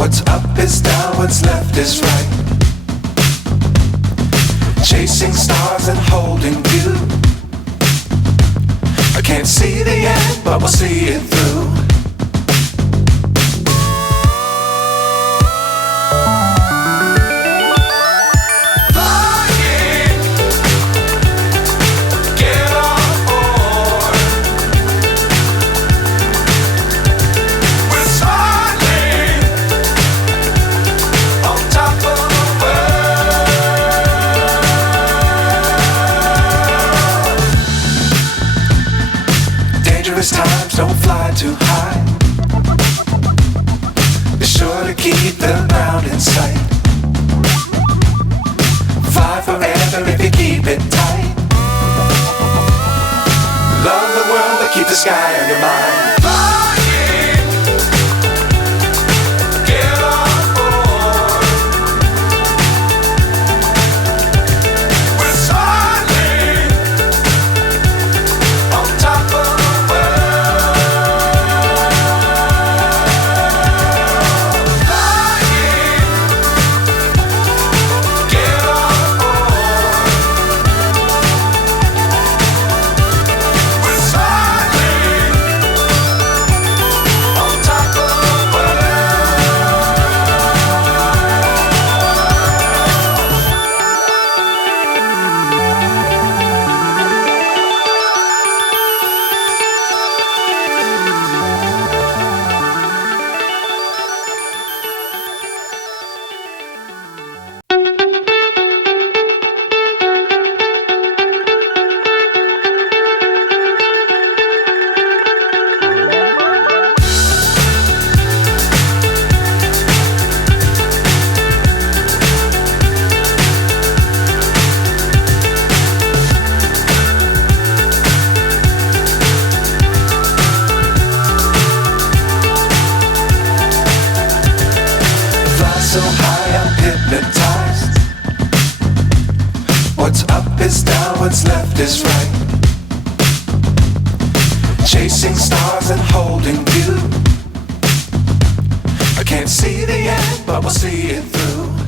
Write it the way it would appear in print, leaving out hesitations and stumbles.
What's up is down, what's left is right. Chasing stars and holding you. I can't see the end, but we'll see it through. Times don't fly too high. Be sure to keep the ground in sight. Fly forever if you keep it tight. Love the world but keep the sky on your mind. So high I'm hypnotized. What's up is down, what's left is right. Chasing stars and holding you. I can't see the end, but we'll see it through.